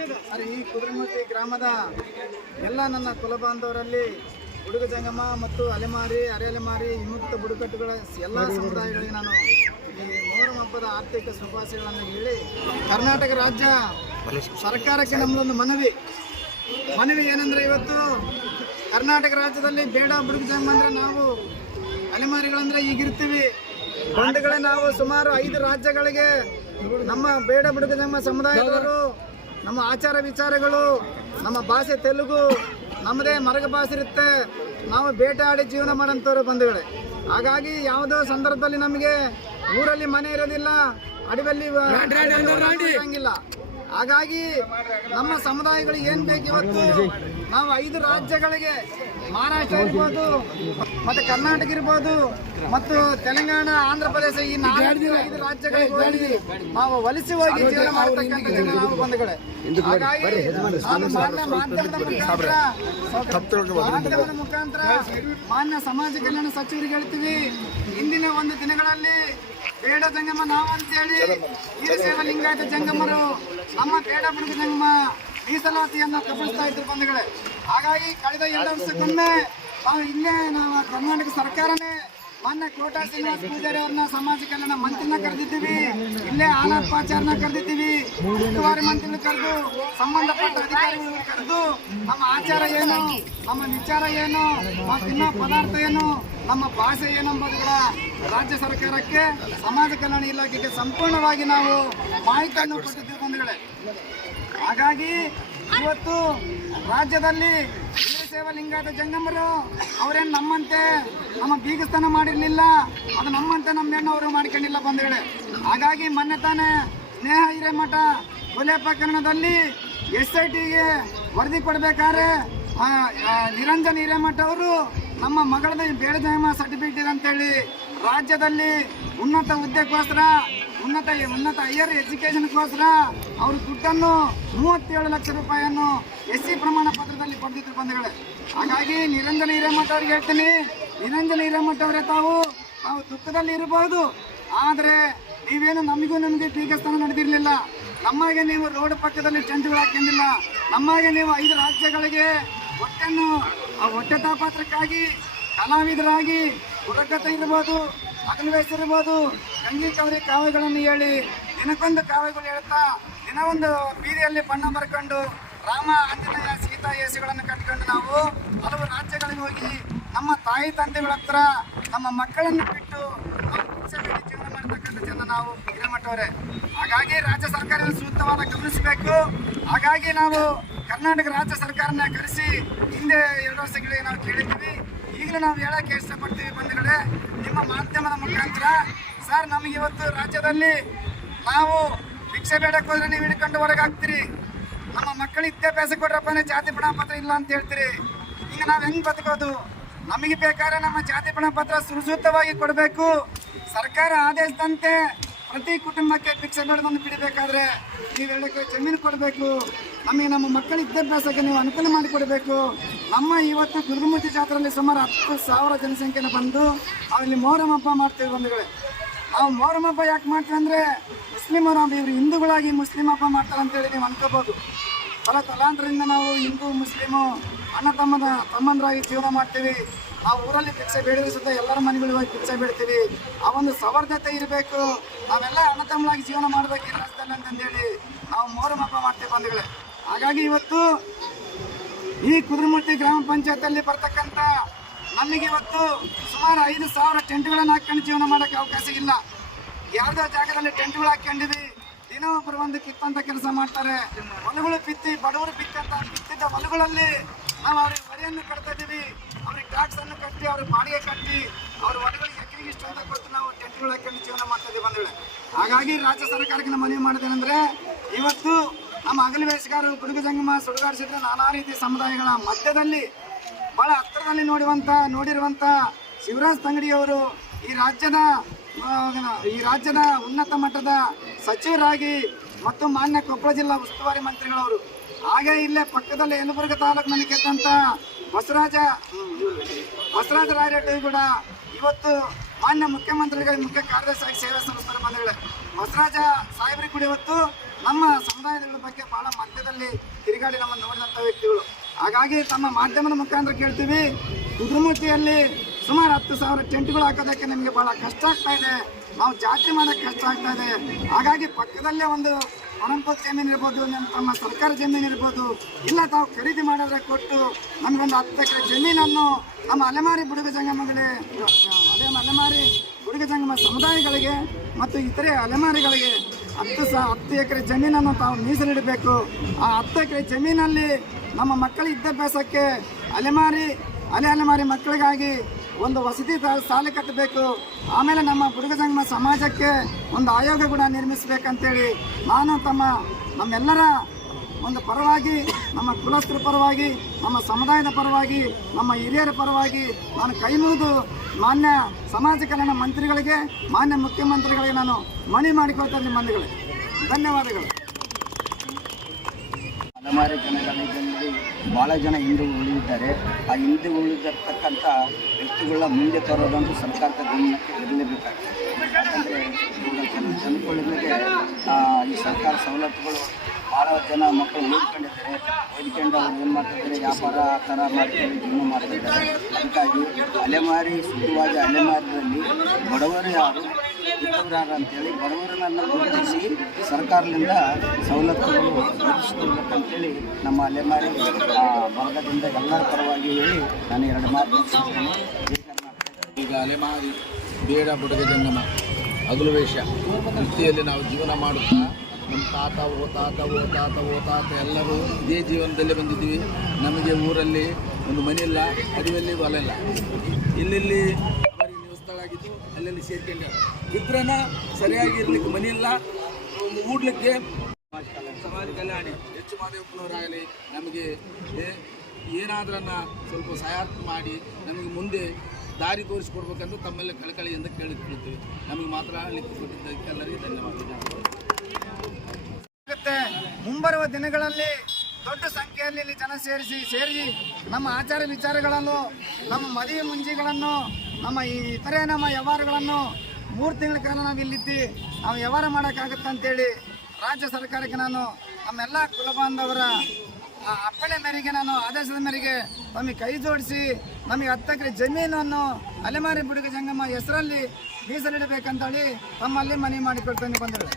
Sir ಈ ಕುದುರೆಮೂರ್ತಿ ಗ್ರಾಮದ ಎಲ್ಲ ನನ್ನ ಕುಲಬಾಂಧವರಲ್ಲಿ ಹುಡುಗ ಜಂಗಮ ಮತ್ತು ಅಲೆಮಾರಿ, ಅರೆ ಅಲೆಮಾರಿ ವಿಮುಕ್ತ ಬುಡಕಟ್ಟುಗಳ ಎಲ್ಲ ಸಮುದಾಯಗಳಿಗೆ ನಾನು ಈ ಮೊಹರಂ ಹಬ್ಬದ ಆರ್ಥಿಕ ಶುಭಾಶಯಗಳನ್ನು ಹೇಳಿ, ಕರ್ನಾಟಕ ರಾಜ್ಯ ಸರ್ಕಾರಕ್ಕೆ ನಮ್ಮದೊಂದು ಮನವಿ. ಮನವಿ ಏನಂದ್ರೆ ಇವತ್ತು ಕರ್ನಾಟಕ ರಾಜ್ಯದಲ್ಲಿ ಬೇಡ ಬುಡುಗ ಜಂಗಮ ಅಂದ್ರೆ ನಾವು ಅಲೆಮಾರಿಗಳಂದ್ರೆ ಈಗಿರ್ತೀವಿ. ಬಂಡುಗಳೇ ನಾವು ಸುಮಾರು ಐದು ರಾಜ್ಯಗಳಿಗೆ ನಮ್ಮ ಬೇಡ ಬಿಡುಗ ಜಂಗಮ ಸಮುದಾಯದವರು ನಮ್ಮ ಆಚಾರ ವಿಚಾರಗಳು ನಮ್ಮ ಭಾಷೆ ತೆಲುಗು ನಮ್ಮದೇ ಮರಗ ಭಾಷೆ ಇರುತ್ತೆ ನಾವು ಬೇಟೆಯಾಡಿ ಜೀವನ ಮಾಡೋಂಥವ್ರು ಬಂಧುಗಳೇ. ಹಾಗಾಗಿ ಯಾವುದೋ ಸಂದರ್ಭದಲ್ಲಿ ನಮಗೆ ಊರಲ್ಲಿ ಮನೆ ಇರೋದಿಲ್ಲ ಅಡವಲ್ಲಿ ಇರೋಂಗಿಲ್ಲ ಹಾಗಾಗಿ ನಮ್ಮ ಸಮುದಾಯಗಳಿಗೆ ಏನು ಬೇಕು ಇವತ್ತು? ನಾವು ಐದು ರಾಜ್ಯಗಳಿಗೆ ಮಹಾರಾಷ್ಟ್ರ ಇರ್ಬೋದು ಮತ್ತೆ ಕರ್ನಾಟಕ ಇರ್ಬೋದು ಮತ್ತು ತೆಲಂಗಾಣ ಆಂಧ್ರ ಪ್ರದೇಶ ಈ ನಾಲ್ಕು ಐದು ರಾಜ್ಯಗಳಿಗೆ ಹೋಗಿ ನಾವು ವಲಸೆ ಹೋಗಿ ಜೀವನ ಮಾಡತಕ್ಕಂಥ ಜನ ನಾವು ಬಂದ ಹಾಗಾಗಿ ನಾನು ಮಾನ್ಯ ಮಾಧ್ಯಮದ ಮುಖಾಂತರ ಮಾಧ್ಯಮದ ಮುಖಾಂತರ ಮಾನ್ಯ ಸಮಾಜ ಕಲ್ಯಾಣ ಸಚಿವರಿಗೆ ಹೇಳ್ತೀವಿ ಇಂದಿನ ಒಂದು ದಿನಗಳಲ್ಲಿ ಬೇಡ ಜಂಗಮ ನಾವು ಅಂತೇಳಿ ಸೇವಾ ಲಿಂಗಾಯತ ಜಂಗಮರು ನಮ್ಮ ಬೇಡ ಬುಡುಗ ಜಂಗಮ ಮೀಸಲಾತಿಯನ್ನು ಕಬ್ಬಿಸ್ತಾ ಇದ್ರು ಬಂಧುಗಳೇ. ಹಾಗಾಗಿ ಕಳೆದ ಎರಡು ವರ್ಷಕ್ಕೊಮ್ಮೆ ನಾವು ಇಲ್ಲೇ ನಾವು ಕರ್ನಾಟಕ ಸರ್ಕಾರನೇ ಮೊನ್ನೆ ಕೋಟಾ ಶ್ರೀನಿವಾಸ ಪೂಜಾರಿ ಅವ್ರನ್ನ ಸಮಾಜ ಕಲ್ಯಾಣ ಮಂತ್ರಿನ ಕರೆದಿದ್ದೀವಿ. ಇಲ್ಲೇ ಆಲಪ್ಪಾಚಾರನ ಕರೆದಿದ್ದೀವಿ. ಉಸ್ತುವಾರಿ ಮಂತ್ರಿನ ಕರೆದು, ಸಂಬಂಧಪಟ್ಟ ಅಧಿಕಾರಿಗಳು ಕರೆದು, ನಮ್ಮ ಆಚಾರ ಏನು, ನಮ್ಮ ವಿಚಾರ ಏನು ನಾವು ತಿನ್ನೋ ಪದಾರ್ಥ ಏನು, ನಮ್ಮ ಭಾಷೆ ಏನೆಂಬುದು ಕೂಡ ರಾಜ್ಯ ಸರ್ಕಾರಕ್ಕೆ ಸಮಾಜ ಕಲ್ಯಾಣ ಇಲಾಖೆಗೆ ಸಂಪೂರ್ಣವಾಗಿ ನಾವು ಮಾಹಿತಿಯನ್ನು ಕೊಟ್ಟಿದ್ದೀವಿ ಬಂಧುಗಳೇ. ಹಾಗಾಗಿ ಇವತ್ತು ರಾಜ್ಯದಲ್ಲಿ ವೀರಶೈವ ಲಿಂಗಾಯತ ಜಂಗಮರು ಅವರೇನು ನಮ್ಮಂತೆ, ನಮ್ಮ ಬೀಗಸ್ಥಾನ ಮಾಡಿರಲಿಲ್ಲ, ಅದು ನಮ್ಮಂತೆ ನಮ್ಮ ಅವರು ಮಾಡ್ಕೊಂಡಿಲ್ಲ ಬಂಧುಗಳೇ. ಹಾಗಾಗಿ ಮೊನ್ನೆ ತಾನೇ ಸ್ನೇಹ ಹಿರೇಮಠ ಕೊಲೆ ಪ್ರಕರಣದಲ್ಲಿ ಎಸ್ ಐ ಟಿಗೆ ವರದಿ ಕೊಡಬೇಕಾದ್ರೆ ನಿರಂಜನ್ ಹಿರೇಮಠ ಅವರು ನಮ್ಮ ಮಗಳದ ಬೇಡ ಜಯಮ ಸರ್ಟಿಫಿಕೇಟ್ ಇದೆ ಅಂತೇಳಿ ರಾಜ್ಯದಲ್ಲಿ ಉನ್ನತ ಹುದ್ದೆಗೋಸ್ಕರ ಉನ್ನತ ಉನ್ನತ ಹೈಯರ್ ಎಜುಕೇಶನ್ಗೋಸ್ಕರ ಅವ್ರ ದುಡ್ಡನ್ನು ಮೂವತ್ತೇಳು ಲಕ್ಷ ರೂಪಾಯಿಯನ್ನು ಎಸ್ ಸಿ ಪ್ರಮಾಣ ಪತ್ರದಲ್ಲಿ ಪಡೆದಿದ್ರು ಬಂಧುಗಳೇ. ಹಾಗಾಗಿ ನಿರಂಜನ ಹಿರೇಮಠ ಅವ್ರಿಗೆ ಹೇಳ್ತೀನಿ. ನಿರಂಜನ ಹಿರೇಮಠ ಅವರೇ, ತಾವು ತಾವು ದುಃಖದಲ್ಲಿ ಇರಬಹುದು. ಆದರೆ ನೀವೇನು ನಮಗೂ ನಿಮಗೆ ಟೀಕಸ್ಥಾನ ನಡೆದಿರಲಿಲ್ಲ. ನಮಗೆ ನೀವು ರೋಡ್ ಪಕ್ಕದಲ್ಲಿ ಟೆಂಟ್ಗಳು ಹಾಕೊಂಡಿಲ್ಲ ನಮಗೆ ನೀವು ಐದು ರಾಜ್ಯಗಳಿಗೆ ಹೊಟ್ಟೆನ್ನು, ಆ ಹೊಟ್ಟೆ ತಾಪಾತ್ರಕ್ಕಾಗಿ ಕಲಾವಿದರಾಗಿ ಬುಡಕತೆ ಇರ್ಬೋದು. ಅಗಲವೇಶ ಇರ್ಬೋದು ಗಂಗಿ ಕವರಿ ಕಾವ್ಯಗಳನ್ನು ಹೇಳಿ, ದಿನಕ್ಕೊಂದು ಕಾವ್ಯಗಳು ಹೇಳ್ತಾ ದಿನ ಒಂದು ಬೀದಿಯಲ್ಲಿ ಬಣ್ಣ ಬರ್ಕೊಂಡು ರಾಮ, ಆಂಜನೇಯ, ಸೀತಾ ಯೇಸುಗಳನ್ನು ಕಟ್ಕೊಂಡು ನಾವು ಹಲವು ರಾಜ್ಯಗಳಿಗೆ ಹೋಗಿ ನಮ್ಮ ತಾಯಿ, ತಂದೆಗಳ ಹತ್ರ ನಮ್ಮ ಮಕ್ಕಳನ್ನು ಬಿಟ್ಟು ಜೀವನ ಮಾಡ್ತಕ್ಕಂಥ ಜನ ನಾವು ಹಿರೇಮಠವರೇ ಹಾಗಾಗಿ ರಾಜ್ಯ ಸರ್ಕಾರ ಸೂಕ್ತವಾದ ಗಮನಿಸಬೇಕು. ಹಾಗಾಗಿ ನಾವು ಕರ್ನಾಟಕ ರಾಜ್ಯ ಸರ್ಕಾರನ ಕರೆಸಿ ಹಿಂದೆ ಎರಡು ವರ್ಷಗಳಿಗೆ ನಾವು ಕೇಳಿದ್ದೀವಿ. ಈಗಲೂ ನಾವು ಹೇಳಕ್ಕೆ ಇಷ್ಟಪಡ್ತೀವಿ ಬಂಧುಗಳೇ, ನಿಮ್ಮ ಮಾಧ್ಯಮದ ಮುಖಾಂತರ. ಸರ್, ನಮಗೆ ಇವತ್ತು ರಾಜ್ಯದಲ್ಲಿ ನಾವು ಭಿಕ್ಷೆ ಬೇಡಕ್ಕೆ ಹೋದ್ರೆ ನೀವು ಹಿಡ್ಕೊಂಡು ಹೊರಗೆ ನಮ್ಮ ಮಕ್ಕಳು ವಿದ್ಯಾಭ್ಯಾಸ ಕೊಡ್ರಪ್ಪನೇ ಜಾತಿ ಪ್ರಮಾಣಪತ್ರ ಇಲ್ಲ ಅಂತ ಹೇಳ್ತೀರಿ. ಈಗ ನಾವು ಹೆಂಗೆ ಬದುಕೋದು? ನಮಗೆ ಬೇಕಾದ್ರೆ ನಮ್ಮ ಜಾತಿ ಪ್ರಮಾಣಪತ್ರ ಸುರಸೂತವಾಗಿ ಕೊಡಬೇಕು. ಸರ್ಕಾರ ಆದೇಶದಂತೆ ಪ್ರತಿ ಕುಟುಂಬಕ್ಕೆ ಭಿಕ್ಷೆ ಬೇಡದನ್ನು ಬಿಡಬೇಕಾದ್ರೆ ನೀವು ಹೇಳಕ್ಕೆ ಜಮೀನು ಕೊಡಬೇಕು. ಆಮೇಲೆ ನಮ್ಮ ಮಕ್ಕಳ ವಿದ್ಯಾಭ್ಯಾಸಕ್ಕೆ ನೀವು ಅನುಕೂಲ ಮಾಡಿಕೊಡಬೇಕು. ನಮ್ಮ ಇವತ್ತು ಗುರುಮೂರ್ತಿ ಜಾತ್ರೆಯಲ್ಲಿ ಸುಮಾರು ಹತ್ತು ಸಾವಿರ ಜನಸಂಖ್ಯೆನ ಬಂದು ಅಲ್ಲಿ ಮೊಹರಂ ಹಬ್ಬ ಮಾಡ್ತೀವಿ ಬಂಧುಗಳೇ. ಆ ಮೊಹರಂ ಹಬ್ಬ ಯಾಕೆ ಮಾಡ್ತೀವಿ ಅಂದರೆ ಮುಸ್ಲಿಮರು, ಇವರು ಹಿಂದೂಗಳಾಗಿ ಮುಸ್ಲಿಂ ಹಬ್ಬ ಮಾಡ್ತಾರೆ ಅಂತೇಳಿ ನೀವು ಅನ್ಕೋಬೋದು ಪರ ತಲಾಂತರದಿಂದ ನಾವು ಹಿಂದೂ, ಮುಸ್ಲಿಮು, ಅಣ್ಣ ತಮ್ಮದ, ತಮ್ಮಂದರಾಗಿ ಜೀವನ ಮಾಡ್ತೀವಿ. ಆ ಊರಲ್ಲಿ ಭಿಕ್ಷೆ ಬೇಡಿದ್ರೆ ಸುತ್ತ ಎಲ್ಲರ ಮನೆಗಳಿಗೆ ಹೋಗಿ ಭಿಕ್ಷೆ ಬೇಡ್ತೀವಿ. ಆ ಒಂದು ಸವರ್ಧತೆ ಇರಬೇಕು. ನಾವೆಲ್ಲ ಅಣ್ಣ ಜೀವನ ಮಾಡಬೇಕು ಈ ರಾಜ್ಯದಲ್ಲಿ ಅಂತಂದೇಳಿ ನಾವು ಮೋರು ಹಬ್ಬ ಮಾಡ್ತೀವಿ ಬಂಧುಗಳೇ. ಹಾಗಾಗಿ ಇವತ್ತು ಈ ಕುದುರೆಮುಟ್ಟಿ ಗ್ರಾಮ ಪಂಚಾಯತಲ್ಲಿ ಬರ್ತಕ್ಕಂಥ ನಮಗೆ ಇವತ್ತು ಸುಮಾರು ಐದು ಸಾವಿರ ಟೆಂಟ್ಗಳನ್ನು ಹಾಕೊಂಡು ಜೀವನ ಮಾಡೋಕ್ಕೆ ಅವಕಾಶ ಇಲ್ಲ. ಯಾವುದೋ ಜಾಗದಲ್ಲಿ ಟೆಂಟ್ಗಳು ಹಾಕೊಂಡಿವಿ ದಿನ ಒಬ್ಬರು ಒಂದು ಕಿತ್ತಂತ ಕೆಲಸ ಮಾಡ್ತಾರೆ. ಹೊಲಗಳು ಬಿತ್ತಿ, ಬಡವರು ಬಿತ್ತಂತ ಬಿತ್ತಿದ್ದ ಹೊಲಗಳಲ್ಲಿ ನಾವು ಅವ್ರಿಗೆ ಮರೆಯನ್ನು ಕೊಡ್ತಾ ಇದ್ದೀವಿ. ಅವ್ರಿಗೆ ಟ್ಯಾಕ್ಸ್ ಅನ್ನು ಕಟ್ಟಿ, ಅವ್ರಿಗೆ ಬಾಡಿಗೆ ಕಟ್ಟಿ, ಅವ್ರ ಹೊಲಗಳಿಗೆ ಎಕರೆಗೆ ಇಷ್ಟು ಅಂತ ಕೊಟ್ಟು ನಾವು ಟೆಂಟ್ಗಳು ಹಾಕೊಂಡು ಜೀವನ ಮಾಡ್ತಾ ಇದ್ದೀವಿ ಹಾಗಾಗಿ ರಾಜ್ಯ ಸರ್ಕಾರಕ್ಕೆ ನಮ್ಮ ಮನವಿ ಮಾಡಿದೇನೆಂದ್ರೆ ಇವತ್ತು ನಮ್ಮ ಅಗಲಿ ವಯಸ್ಸುಗಾರರು ಕುಡುಗು ಜಂಗಮ ಸುಡುಗಾಡಿಸಿದ್ರೆ ನಾನಾ ರೀತಿ ಸಮುದಾಯಗಳ ಮಧ್ಯದಲ್ಲಿ ಬಹಳ ಹತ್ತಿರದಲ್ಲಿ ನೋಡುವಂಥ ನೋಡಿರುವಂಥ ಶಿವರಾಜ್ ತಂಗಡಿಯವರು ಈ ರಾಜ್ಯದ ಈ ರಾಜ್ಯದ ಉನ್ನತ ಮಟ್ಟದ ಸಚಿವರಾಗಿ ಮತ್ತು ಮಾನ್ಯ ಕೊಪ್ಪಳ ಜಿಲ್ಲಾ ಉಸ್ತುವಾರಿ ಮಂತ್ರಿಗಳವರು. ಹಾಗೆ ಇಲ್ಲೇ ಪಕ್ಕದಲ್ಲಿ ಯಲಬುರ್ಗ ತಾಲೂಕಿನಲ್ಲಿ ಗೆದ್ದಂತ ಬಸವರಾಜ. ಬಸವರಾಜ ರಾಯರೆಡ್ಡಿ ಕೂಡ ಇವತ್ತು ಮಾನ್ಯ ಮುಖ್ಯಮಂತ್ರಿಗಳ ಮುಖ್ಯ ಕಾರ್ಯದರ್ಶಿಯಾಗಿ ಸೇವೆ ಸಲ್ಲಿಸ್ತಾರೆ ಬಂಧುಗಳೇ. ಬಸವರಾಜ ಸಾಹೇಬರಿಗೆ ಕೂಡ ಇವತ್ತು ನಮ್ಮ ಸಮುದಾಯಗಳ ಬಗ್ಗೆ ಬಹಳ ಮಧ್ಯದಲ್ಲಿ ತಿರುಗಾಡಿ ನಮ್ಮ ನೋಡಿದಂಥ ವ್ಯಕ್ತಿಗಳು. ಹಾಗಾಗಿ ತಮ್ಮ ಮಾಧ್ಯಮದ ಮುಖಾಂತರ ಕೇಳ್ತೀವಿ. ಕುದುರೆಮುಖಿಯಲ್ಲಿ ಸುಮಾರು ಹತ್ತು ಸಾವಿರ ಟೆಂಟ್ಗಳು ಹಾಕೋದಕ್ಕೆ ನಿಮಗೆ ಬಹಳ ಕಷ್ಟ ಆಗ್ತಾ ಇದೆ. ನಾವು ಜಾತ್ರೆ ಮಾಡೋಕ್ಕೆ ಕಷ್ಟ ಆಗ್ತಾ ಇದೆ. ಹಾಗಾಗಿ ಪಕ್ಕದಲ್ಲೇ ಒಂದು ಪರಂಪರೆ ಜಮೀನು ಇರ್ಬೋದು ನಮ್ಮ ತಮ್ಮ ಸರ್ಕಾರ ಜಮೀನು ಇರ್ಬೋದು, ಇಲ್ಲ ತಾವು ಖರೀದಿ ಮಾಡೋದ್ರೆ ಕೊಟ್ಟು ನಮಗೊಂದು ಹತ್ತು ಎಕರೆ ಜಮೀನನ್ನು ನಮ್ಮ ಅಲೆಮಾರಿ ಬುಡುಗ ಜಂಗಮಗಳೇ ಅದೇ ಅಲೆಮಾರಿ ಬುಡುಗ ಜಂಗಮ ಸಮುದಾಯಗಳಿಗೆ ಮತ್ತು ಇತರೆ ಅಲೆಮಾರಿಗಳಿಗೆ ಹತ್ತು ಸಹ ಹತ್ತು ಎಕರೆ ಜಮೀನನ್ನು ತಾವು ಮೀಸಲಿಡಬೇಕು. ಆ ಹತ್ತು ಎಕರೆ ಜಮೀನಲ್ಲಿ ನಮ್ಮ ಮಕ್ಕಳ ವಿದ್ಯಾಭ್ಯಾಸಕ್ಕೆ ಅಲೆಮಾರಿ, ಅಲೆ, ಅಲೆಮಾರಿ ಮಕ್ಕಳಿಗಾಗಿ ಒಂದು ವಸತಿ ಸಾಲ ಕಟ್ಟಬೇಕು. ಆಮೇಲೆ ನಮ್ಮ ಬುಡುಗ ಸಂಗಮ ಸಮಾಜಕ್ಕೆ ಒಂದು ಆಯೋಗ ಕೂಡ ನಿರ್ಮಿಸಬೇಕಂತೇಳಿ ನಾನು ತಮ್ಮ, ನಮ್ಮೆಲ್ಲರ ಒಂದು ಪರವಾಗಿ, ನಮ್ಮ ಕುಲಸ್ಥರ ಪರವಾಗಿ, ನಮ್ಮ ಸಮುದಾಯದ ಪರವಾಗಿ, ನಮ್ಮ ಹಿರಿಯರ ಪರವಾಗಿ ನಾನು ಕೈ ಮುಗಿದು ಮಾನ್ಯ ಸಮಾಜ ಕಲ್ಯಾಣ ಮಂತ್ರಿಗಳಿಗೆ, ಮಾನ್ಯ ಮುಖ್ಯಮಂತ್ರಿಗಳಿಗೆ ನಾನು ಮನವಿ ಮಾಡಿಕೊಳ್ತೇನೆ ಮಂದಿಗಳಿಗೆ ಧನ್ಯವಾದಗಳು. ಹಲವಾರು ಜನಗಳಲ್ಲಿ ಭಾಳ ಜನ ಹಿಂದೆ ಉಳಿದಿದ್ದಾರೆ. ಆ ಹಿಂದೆ ಉಳಿದಿರ್ತಕ್ಕಂಥ ವ್ಯಕ್ತಿಗಳನ್ನ ಮುಂದೆ ತರೋದಂತೂ ಸರ್ಕಾರದ ಗಮನಕ್ಕೆ ಇರಲೇಬೇಕಾಗ್ತದೆ. ಯಾಕಂದರೆ ಇವಾಗ ಜನ ಜನಗಳಿಗೆ ಈ ಸರ್ಕಾರ ಸವಲತ್ತುಗಳು ಭಾಳ ಜನ ಮಕ್ಕಳು ಓದ್ಕೊಂಡಿದ್ದಾರೆ. ಓದ್ಕೊಂಡು ಅವ್ರು ಏನು ಮಾಡ್ತಿದ್ದಾರೆ? ವ್ಯಾಪಾರ ಆ ಥರ ಮಾಡ್ಕೊಂಡು ಜೀವನ ಮಾಡ್ತಿದ್ದಾರೆ. ಅದಕ್ಕಾಗಿ ಅಲೆಮಾರಿ ಸುಖವಾಗಿ ಅಲೆಮಾರಿನಲ್ಲಿ ಬಡವರು ಯಾರು ಯಾರು ಅಂತೇಳಿ ಬಡವರನ್ನ ಗುರುತಿಸಿ ಸರ್ಕಾರದಿಂದ ಸವಲತ್ತುಗಳು ಹೇಳಿ ನಮ್ಮ ಅಲೆಮಾರಿ ಭಾಗದಿಂದ ಎಲ್ಲರ ಪರವಾಗಿ ಹೇಳಿ ನಾನು ಎರಡು ಮಾತು ಈಗ ಅಲೆಮಾರಿ, ಬೇಡ ಬುಡದ ಜಂಗಮ ಹಗಲು ವೇಷ ವೃತ್ತಿಯಲ್ಲಿ ನಾವು ಜೀವನ ಮಾಡುತ್ತಾ, ನಮ್ಮ ತಾತ ಓ ತಾತ ಓ ತಾತ ಓ ತಾತ ಎಲ್ಲರೂ ಇದೇ ಜೀವನದಲ್ಲಿ ಬಂದಿದ್ದೀವಿ. ನಮಗೆ ಊರಲ್ಲಿ ಒಂದು ಮನೆ ಇಲ್ಲ ಅದುವಲ್ಲಿ ಹೊಲ ಇಲ್ಲ. ಇಲ್ಲೆಲ್ಲಿ ಇದ್ರನ್ನ ಸೇರ್ಕೊಂಡ್ಯಾರ ಇದ್ರನ ಸರಿಯಾಗಿ ಇರ್ಲಿಕ್ಕೆ ಇಲ್ಲ ಮೂಡ್ಲಿಕ್ಕೆ ಸಮಾಜ ಕಲ್ಯಾಣ, ಹೆಚ್ಚು ಮಾದೇವಪ್ಪನವರಾಗಲಿ ನಮಗೆ ಏನಾದ್ರನ್ನ ಸ್ವಲ್ಪ ಸಹಾಯ ಮಾಡಿ, ನಮಗೆ ಮುಂದೆ ದಾರಿ ತೋರಿಸ್ಕೊಡ್ಬೇಕಂತ ತಮ್ಮಲ್ಲಿ ಕಳಕಳಿಯಿಂದ ಕೇಳಿಕೊಳ್ತೀವಿ ನಮಗೆ ಮಾತ್ರ ಎಲ್ಲರಿಗೂ ಆಗುತ್ತೆ. ಮುಂಬರುವ ದಿನಗಳಲ್ಲಿ ದೊಡ್ಡ ಸಂಖ್ಯೆಯಲ್ಲಿ ಜನ ಸೇರಿಸಿ, ಸೇರಿ ನಮ್ಮ ಆಚಾರ ವಿಚಾರಗಳನ್ನು, ನಮ್ಮ ಮದುವೆ ಮುಂಜಿಗಳನ್ನು ನಮ್ಮ ಈ ಇತರೆ ನಮ್ಮ ವ್ಯವಹಾರಗಳನ್ನು ಮೂರು ತಿಂಗಳ ಕಾಲ ನಾವು ಇಲ್ಲಿದ್ದು, ನಾವು ವ್ಯವಹಾರ ಮಾಡೋಕ್ಕಾಗುತ್ತೆ ಅಂತೇಳಿ ರಾಜ್ಯ ಸರ್ಕಾರಕ್ಕೆ ನಾನು ನಮ್ಮೆಲ್ಲ ಕುಲಬಾಂಧವರ ಅಪ್ಪಣೆ ಮೇರೆಗೆ ನಾನು ಆದೇಶದ ಮೇರೆಗೆ ನಮಗೆ ಕೈ ಜೋಡಿಸಿ ನಮಗೆ ಹತ್ತು ಎಕರೆ ಜಮೀನನ್ನು ಅಲೆಮಾರಿ ಬುಡುಗ ಜಂಗಮ್ಮ ಹೆಸರಲ್ಲಿ ಮೀಸಲಿಡಬೇಕಂತೇಳಿ ತಮ್ಮಲ್ಲಿ ಮನವಿ ಮಾಡಿಕೊಳ್ತೇನೆ ಬಂದರೆ